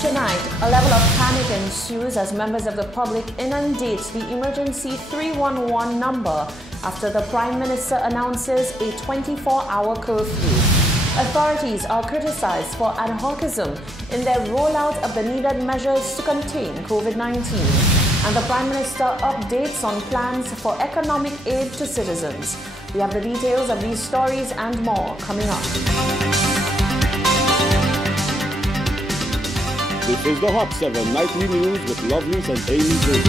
Tonight, a level of panic ensues as members of the public inundate the emergency 311 number after the Prime Minister announces a 24-hour curfew. Authorities are criticized for ad hocism in their rollout of the needed measures to contain COVID-19. And the Prime Minister updates on plans for economic aid to citizens. We have the details of these stories and more coming up. This is the Hot 7 Nightly News with Lovelace and Amy Joseph.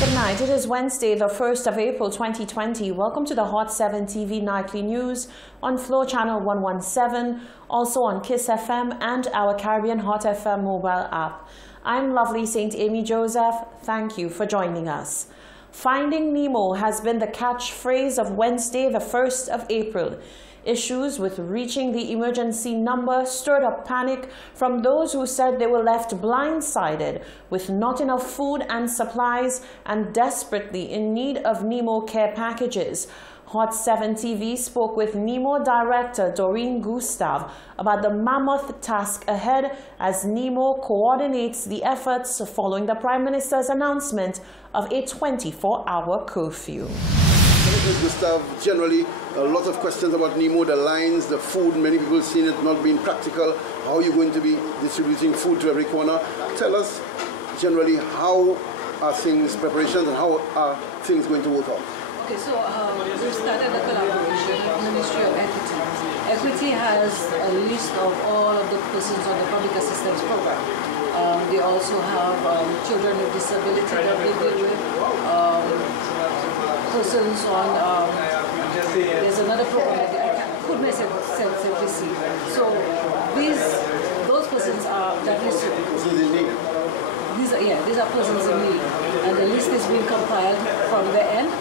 Good night. It is Wednesday, the 1st of April 2020. Welcome to the Hot 7 TV Nightly News on Flow Channel 117, also on Kiss FM and our Caribbean Hot FM mobile app. I'm Lovely St. Amy Joseph. Thank you for joining us. Finding Nemo has been the catchphrase of Wednesday, the 1st of April. Issues with reaching the emergency number stirred up panic from those who said they were left blindsided with not enough food and supplies and desperately in need of Nemo care packages. Hot 7 TV spoke with Nemo director Doreen Gustav about the mammoth task ahead as Nemo coordinates the efforts following the Prime Minister's announcement of a 24-hour curfew. Ms. Gustav, generally a lot of questions about Nemo, the lines, the food. Many people seen it not being practical. How are you going to be distributing food to every corner? Tell us generally how are things, preparations, and how are things going to work out? Okay, so we started a collaboration with the Ministry of Equity. Equity has a list of all of the persons on the public assistance program. They also have children with disability that they deal with. Persons on, there's another program that I could myself see. So those persons are that list. These are persons in need, and the list is being compiled from the end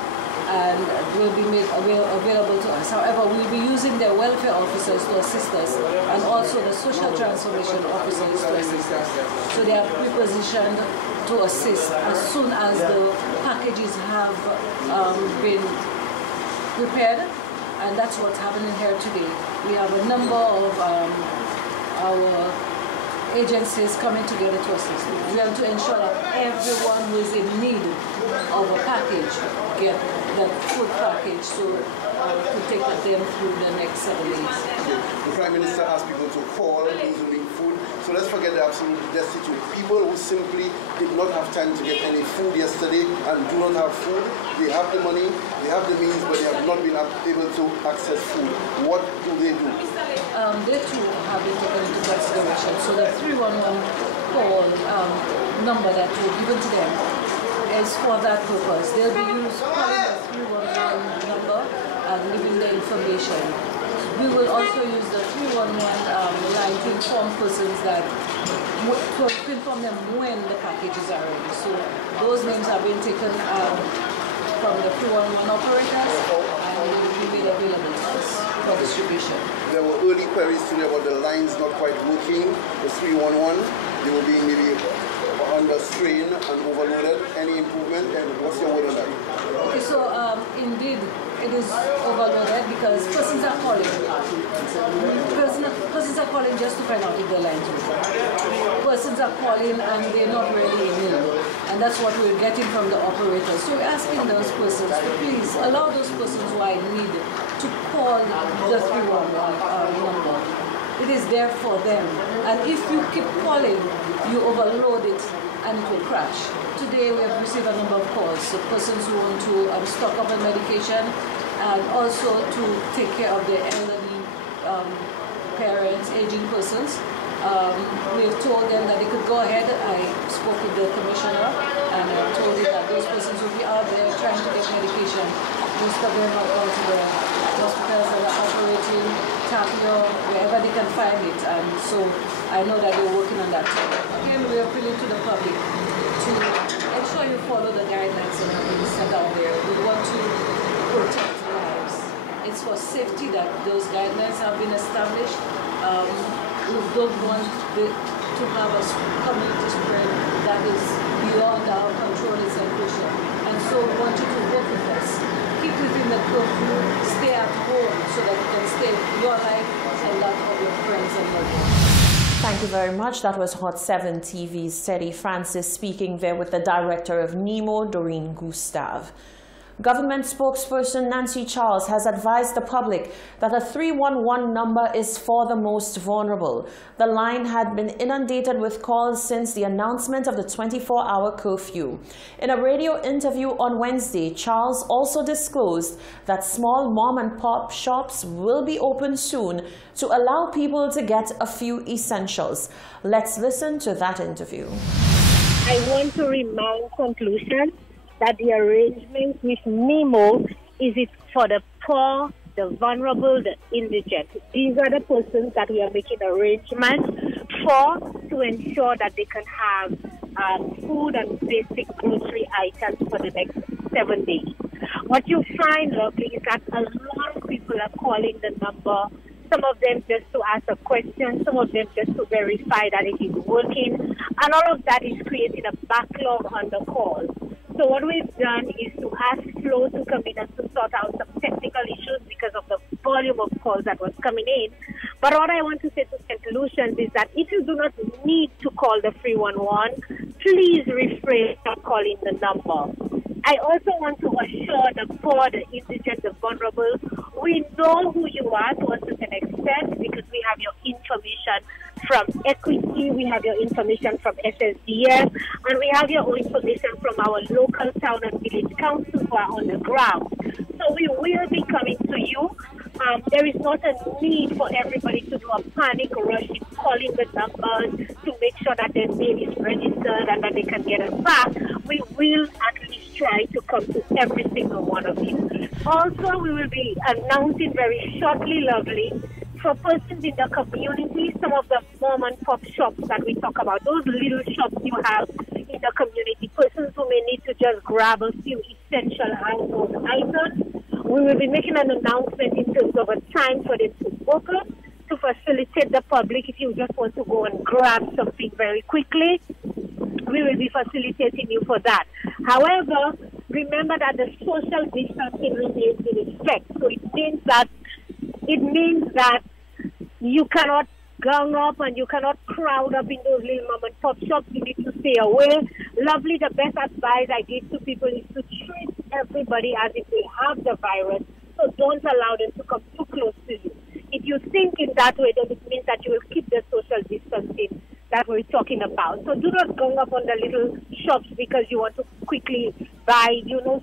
and will be made available to us. However, we'll be using their welfare officers to assist us, and also the social transformation officers to assist us. So they are prepositioned to assist as soon as the packages have been prepared, and that's what's happening here today. We have a number of our agencies coming together to assist. We have to ensure that everyone who is in need of a package get the food package to take them through the next 7 days. The Prime Minister asked people to call those who need food. So let's forget the absolute destitute. People who simply did not have time to get any food yesterday and do not have food. They have the money, they have the means, but they have not been able to access food. What do they do? They too have been taken into consideration. So the 311 call number that was given to them is for that purpose. They'll be calling the 311 number and giving the information. We will also use the 311 line to inform persons that, to inform them when the packages are ready. So those names are being taken from the 311 operators and will be made available to us for distribution. There were early queries today about the lines not quite working, the 311. They were being maybe under strain and overloaded. Any improvement, and what's your word on that? Okay, so indeed it is overloaded because persons are calling. Persons are calling just to find out if their lines work. Persons are calling and they're not really in need. And that's what we're getting from the operators. So we're asking those persons to please allow those persons who are in need to call the 311 number. It is there for them. And if you keep calling, you overload it and it will crash. Today we have received a number of calls, so persons who want to stock up on medication and also to take care of their elderly parents, aging persons. We have told them that they could go ahead. I spoke with the commissioner and I told him that those persons will be out there trying to get medication. Most of them are going to the hospitals that are operating, Tapio, wherever they can find it. And so I know that they're working on that too. Again, we are appealing to the public to ensure you follow the guidelines that have been set out there. We want to protect lives. It's for safety that those guidelines have been established. We don't want to have a community spread that is beyond our control. It's crucial. And so we want you to work with us. Keep within the curfew, stay at home so that you can stay your life and that of your friends and loved ones. Thank you very much. That was Hot 7 TV's Teddy Francis speaking there with the director of NEMO, Doreen Gustav. Government spokesperson Nancy Charles has advised the public that a 311 number is for the most vulnerable. The line had been inundated with calls since the announcement of the 24-hour curfew. In a radio interview on Wednesday, Charles also disclosed that small mom-and-pop shops will be open soon to allow people to get a few essentials. Let's listen to that interview. I want to remind conclusion that the arrangement with NEMO is it for the poor, the vulnerable, the indigent. These are the persons that we are making arrangements for to ensure that they can have food and basic grocery items for the next 7 days. What you find, lovely, is that a lot of people are calling the number, some of them just to ask a question, some of them just to verify that it is working, and all of that is creating a backlog on the call. So what we've done is to ask Flo to come in and to sort out some technical issues because of the volume of calls that was coming in. But what I want to say to St. Lucians is that if you do not need to call the 311, please refrain from calling the number. I also want to assure the poor, the indigent, the vulnerable, we know who you are to a certain extent because we have your information from Equity, we have your information from SSDF, and we have your information from our local town and village councils who are on the ground. So we will be coming to you. There is not a need for everybody to do a panic rush in calling the numbers to make sure that their name is registered and that they can get us back. We will at least try to come to every single one of you. Also, we will be announcing very shortly, lovely, for persons in the community, some of the mom and pop shops that we talk about, those little shops you have in the community, persons who may need to just grab a few essential household items. We will be making an announcement in terms of a time for them to open to facilitate the public. If you just want to go and grab something very quickly, we will be facilitating you for that. However, remember that the social distancing remains in effect. So it means that you cannot gang up and you cannot crowd up in those little mom and pop shops. You need to stay away. Lovely, the best advice I give to people is to treat everybody as if they have the virus. So don't allow them to come too close to you. If you think in that way, then it means that you will keep the social distancing that we're talking about. So do not gang up on the little shops because you want to quickly buy,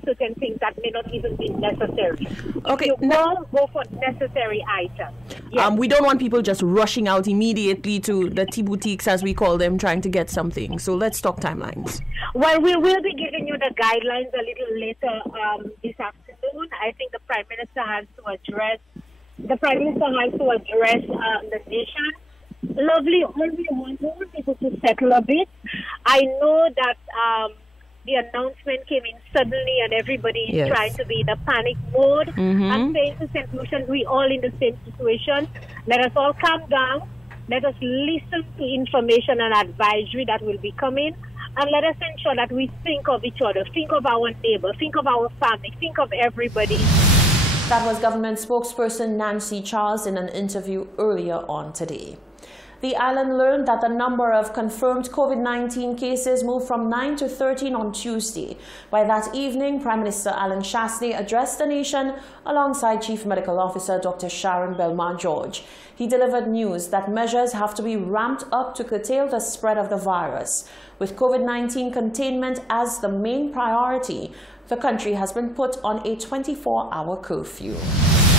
certain things that may not even be necessary. Okay. If you go for necessary items. Yes. We don't want people just rushing out immediately to the tea boutiques, as we call them, trying to get something. So let's talk timelines. Well, we will be giving you the guidelines a little later this afternoon. I think the Prime Minister has to address the nation. Lovely, all we want people to settle a bit. I know that the announcement came in suddenly and everybody is trying to be in a panic mode. I'm saying to St. Lucians, we all in the same situation. Let us all calm down. Let us listen to information and advisory that will be coming. And let us ensure that we think of each other, think of our neighbor, think of our family, think of everybody. That was government spokesperson Nancy Charles in an interview earlier on today. The island learned that the number of confirmed COVID-19 cases moved from 9 to 13 on Tuesday. By that evening, Prime Minister Alan Chastanet addressed the nation alongside Chief Medical Officer Dr. Sharon Belmar-George. He delivered news that measures have to be ramped up to curtail the spread of the virus. With COVID-19 containment as the main priority, the country has been put on a 24-hour curfew.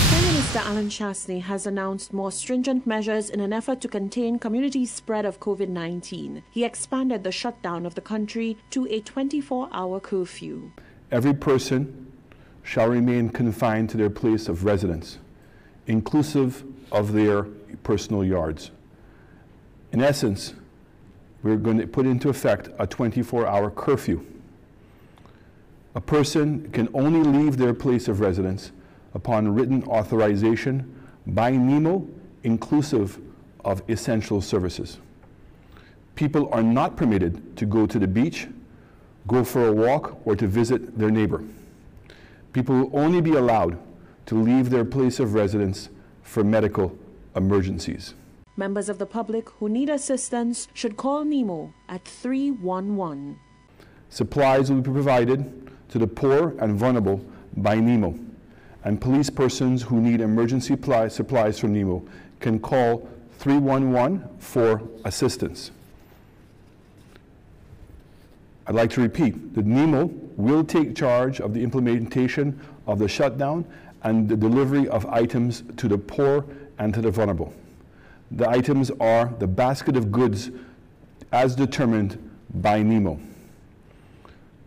Prime Minister Alan Chastanet has announced more stringent measures in an effort to contain community spread of COVID-19. He expanded the shutdown of the country to a 24-hour curfew. Every person shall remain confined to their place of residence, inclusive of their personal yards. In essence, we're going to put into effect a 24-hour curfew. A person can only leave their place of residence upon written authorization by NEMO, inclusive of essential services. People are not permitted to go to the beach, go for a walk, or to visit their neighbor. People will only be allowed to leave their place of residence for medical emergencies. Members of the public who need assistance should call NEMO at 311. Supplies will be provided to the poor and vulnerable by NEMO, and police persons who need emergency supplies from NEMO can call 311 for assistance. I'd like to repeat that NEMO will take charge of the implementation of the shutdown and the delivery of items to the poor and to the vulnerable. The items are the basket of goods as determined by NEMO.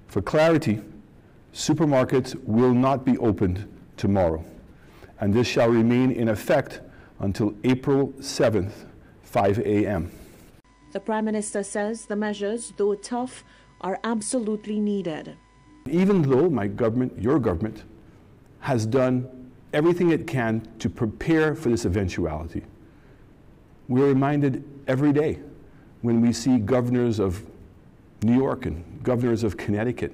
For clarity, supermarkets will not be opened tomorrow, and this shall remain in effect until April 7th, 5 a.m. The Prime Minister says the measures, though tough, are absolutely needed. Even though my government, your government, has done everything it can to prepare for this eventuality, we're reminded every day when we see governors of New York and governors of Connecticut,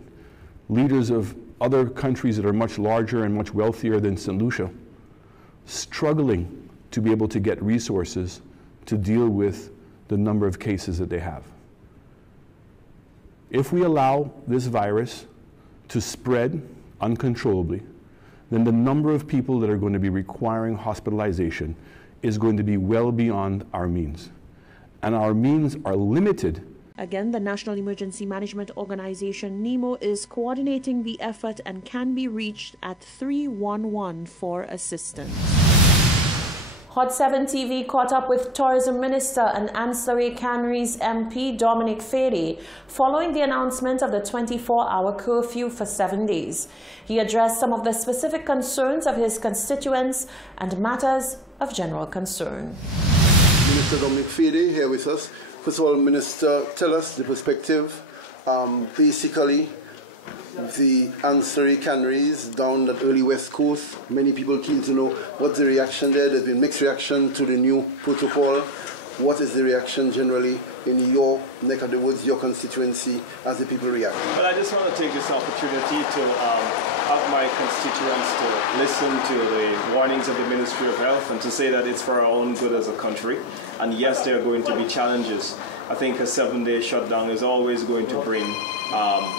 leaders of other countries that are much larger and much wealthier than St. Lucia, struggling to be able to get resources to deal with the number of cases that they have. If we allow this virus to spread uncontrollably, then the number of people that are going to be requiring hospitalization is going to be well beyond our means. And our means are limited. Again, the National Emergency Management Organization, NEMO, is coordinating the effort and can be reached at 311 for assistance. Hot 7 TV caught up with Tourism Minister and Ancillary Canneries MP Dominic Fady following the announcement of the 24-hour curfew for 7 days. He addressed some of the specific concerns of his constituents and matters of general concern. Minister Dominic Fady here with us. First of all, Minister, tell us the perspective. Basically, the ancillary canneries down that early West Coast, many people keen to know what's the reaction there. There's been mixed reaction to the new protocol. What is the reaction generally in your neck of the woods, your constituency, as the people react? Well, I just want to take this opportunity to have my constituents to listen to the warnings of the Ministry of Health and to say that it's for our own good as a country. And yes, there are going to be challenges. I think a 7-day shutdown is always going to bring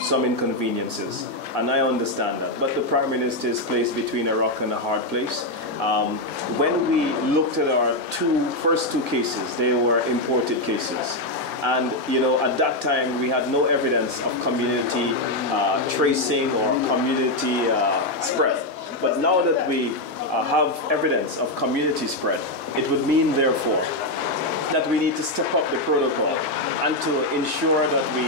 some inconveniences, and I understand that. But the Prime Minister is placed between a rock and a hard place. When we looked at our first two cases, they were imported cases. And, you know, at that time, we had no evidence of community tracing or community spread. But now that we have evidence of community spread, it would mean, therefore, that we need to step up the protocol and to ensure that we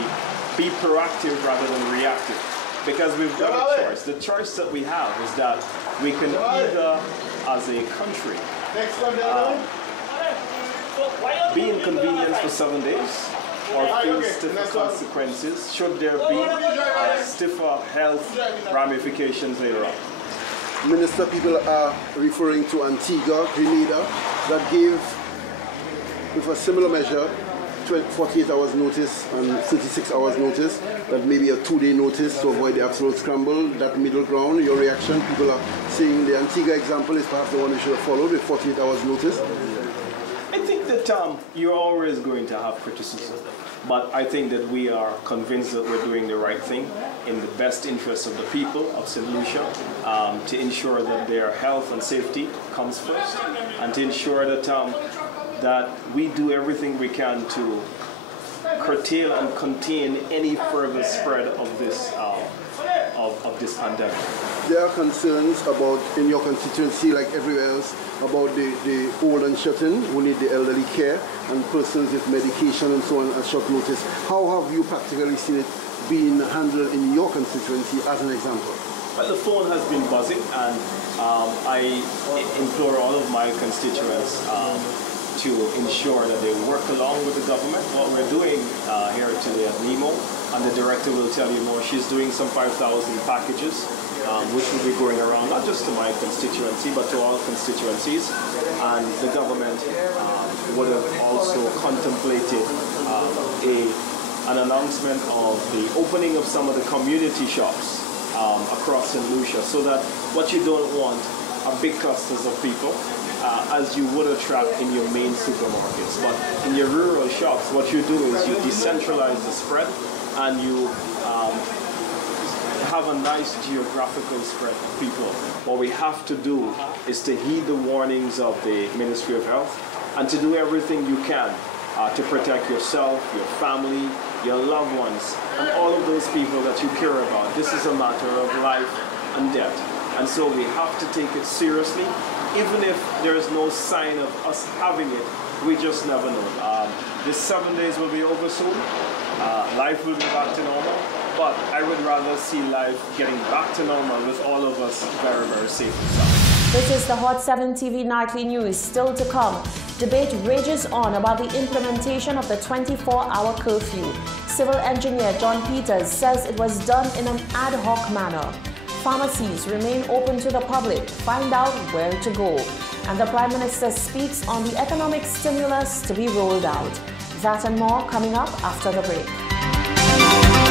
be proactive rather than reactive. Because we've got a choice. The choice that we have is that we can either, as a country, be inconvenienced for 7 days or face stiffer consequences should there be stiffer health ramifications later on. Minister, people are referring to Antigua, Grenada, that gave, with a similar measure, 48 hours notice and 36 hours notice, that maybe a 2-day notice to avoid the absolute scramble, that middle ground, your reaction. People are saying the Antigua example is perhaps the one we should have followed with 48 hours notice. I think that you're always going to have criticism, but I think that we are convinced that we're doing the right thing in the best interest of the people of St. Lucia, to ensure that their health and safety comes first, and to ensure that that we do everything we can to curtail and contain any further spread of this pandemic. There are concerns about, in your constituency like everywhere else, about the old and shut-in who need the elderly care and persons with medication and so on at short notice. How have you practically seen it being handled in your constituency as an example? Well, the phone has been buzzing, and I implore all of my constituents to ensure that they work along with the government. What we're doing here today at NEMO, and the director will tell you more, she's doing some 5,000 packages, which will be going around not just to my constituency, but to all constituencies. And the government would have also contemplated an announcement of the opening of some of the community shops across St. Lucia, so that what you don't want are big clusters of people as you would attract in your main supermarkets. But in your rural shops, what you do is you decentralize the spread and you have a nice geographical spread of people. What we have to do is to heed the warnings of the Ministry of Health and to do everything you can to protect yourself, your family, your loved ones, and all of those people that you care about. This is a matter of life and death. And so we have to take it seriously. Even if there is no sign of us having it, we just never know. This 7 days will be over soon. Life will be back to normal. But I would rather see life getting back to normal with all of us very, very safe and sound. This is the Hot 7 TV Nightly News. Still to come, debate rages on about the implementation of the 24-hour curfew. Civil engineer John Peters says it was done in an ad hoc manner. Pharmacies remain open to the public. Find out where to go. And the Prime Minister speaks on the economic stimulus to be rolled out. That and more coming up after the break.